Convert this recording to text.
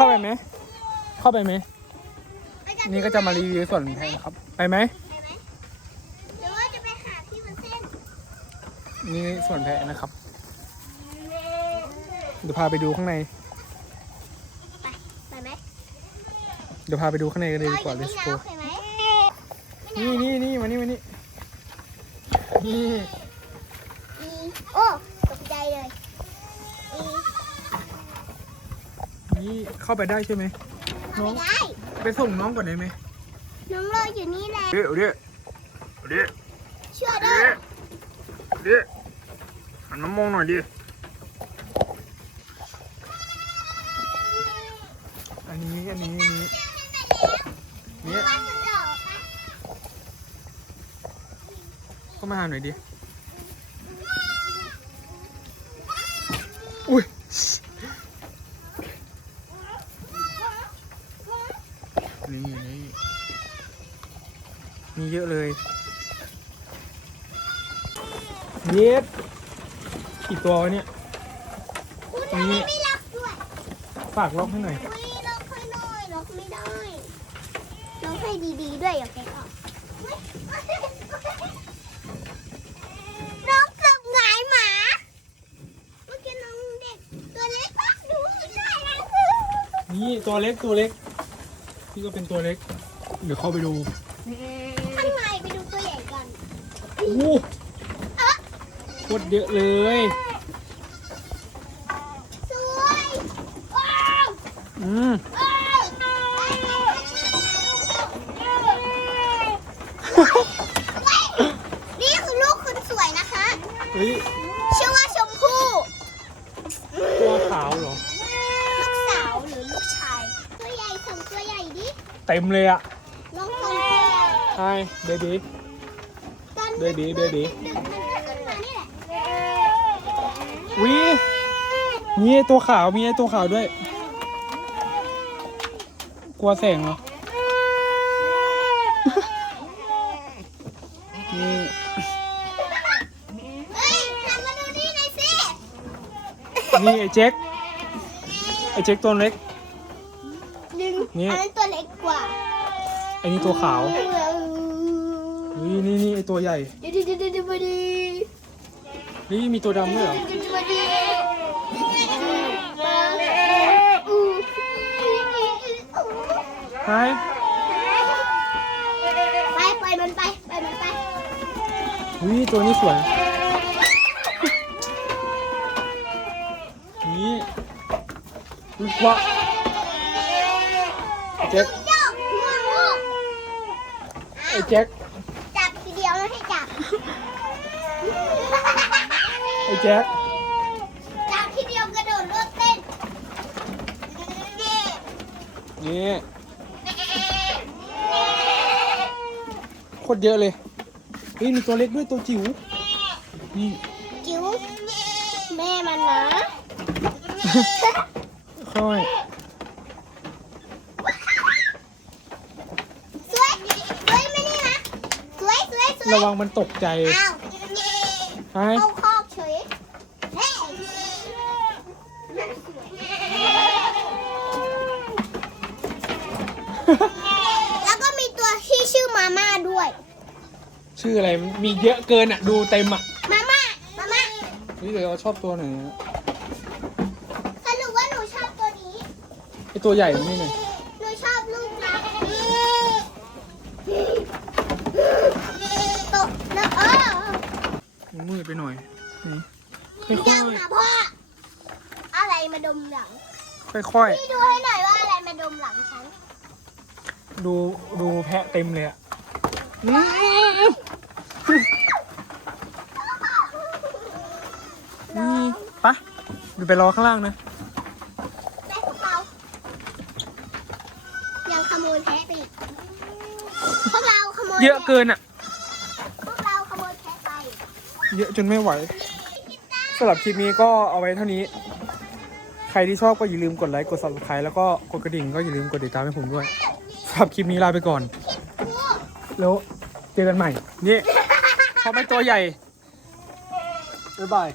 เข้าไปไหม เข้าไปไหมไปกับนี่ก็จะมารีวิวส่วนแพงครับไปไหมไปไหม หรือว่าจะไปหาที่มันเส้นนี่ส่วนแพะนะครับ เดี๋ยวพาไปดูข้างใน ไปไปไหมเดี๋ยวพาไปดูข้างในกันเลยดีกว่าเรา let's อยู่ go ที่น้ำโอเคไหมนี่นี่นี่มานี่มานี่นี่อีโอ้ตกใจเลยอี นี่เข้าไปได้ใช่ไหมเข้าไม่ได้ไปส่งน้องก่อนได้ไหมน้องรออยู่นี่แหละเดี๋ยวเดี๋ยวเดี๋ยวเชื่อเด้อเดี๋ยวหันมามองหน่อยดิอันนี้อันนี้อันนี้เนี่ยว่ามันหลอกปะเข้ามาหาหน่อยดิอุ้ย นี่นี่ มีเยอะเลย เย็ดกี่ตัววะเนี่ยคุณทำไมไม่ล็อกด้วยฝากล็อกให้หน่อย อุ้ยล็อกให้หน่อยล็อกไม่ได้ล็อกให้ดีๆด้วยอย่าแกะออกอุ๊ยน้องเกือบหงายหมา เมื่อกี้น้องเด็กตัวเล็กมากดูได้นะนี่ตัวเล็กตัวเล็กนี่ก็เป็นตัวเล็ก เดี๋ยวเข้าไปดู ข้างในไปดูตัวใหญ่กันโอ้โหโคตรเยอะเลย สวยว้าวอืมว้าวนี่คือลูกคนสวยนะคะ เฮ้ยชื่อว่าชมพู่ตัวขาวเหรอ ลูกสาวหรือลูกชาย ตัวใหญ่สองตัวใหญ่ดิ เต็มเลยอะ น้องคนตัวใหญ่ ใช่เบบีตอนเบบีเบบีดึกมันก็ขึ้นมานี่แหละวิมีไอ้ตัวขาวมีไอ้ตัวขาวด้วย กลัวแสงเหรอ นี่เฮ้ยหันมาดูนี่หน่อยสินี่ไอ้เจ๊กไอ้เจ๊กตัวเล็กดึงนี่อันนั้นตัวเล็กกว่า ไอ้นี่ตัวขาว นี่นี่นี่ไอตัวใหญ่ดูดูดูดูดูดูนี่มีตัวดำด้วยเหรอดูดูดูไฮไปปมันไปไปมันไปวิตัวนี้สวยนี่ลูกวะเจ๊กโยกง่วงลูกไอ้แจ็ค ไอ้แจ็คจับทีเดียวกระโดดโลดเต้นนี่โคตรเยอะเลยเฮ้ยมีตัวเล็กด้วยตัวจิ๋วนี่จิ๋วแม่มันนะค่อย สวยสวยมานี่นะสวยสวยสวย ระวังมันตกใจอ้าวไฮเข้าคอกเฉยเฮ้แล้วก็มีตัวที่ชื่อมาม่าด้วย ชื่ออะไรมีเยอะเกินอะ ดูเต็มอะมาม่ามาม่านี่เดี๋ยวเราชอบตัวไหนอะสรุปว่าหนูชอบตัวนี้ไอตัวใหญ่นี่หน่อย หนูชอบลูกนะตกนะเอ อมืดไปหน่อยนี่จังนะพ่อ อะไรมาดมหลัง ค่อยค่อยพี่ดูให้หน่อยว่าอะไรมาดมหลังฉัน ๆดูดูแพะเต็มเลยอะอืมนี่ปะเดี๋ยวไปรอข้างล่างนะ แม่พวกเรา ยังขโมยแพะไปอีกพวกเราขโมยเยอะเกินอะ พวกเราขโมยแพะไป เยอะจนไม่ไหวสำหรับคลิปนี้ก็เอาไว้เท่านี้ ใครที่ชอบก็อย่าลืมกดไลค์กด subscribe แล้วก็กดกระดิ่งก็อย่าลืมกดติดตามให้ผมด้วยสำหรับคลิปนี้ลาไปก่อน แล้วเจอกันใหม่ นี่เขาไม่ตัวใหญ่บ๊ายบาย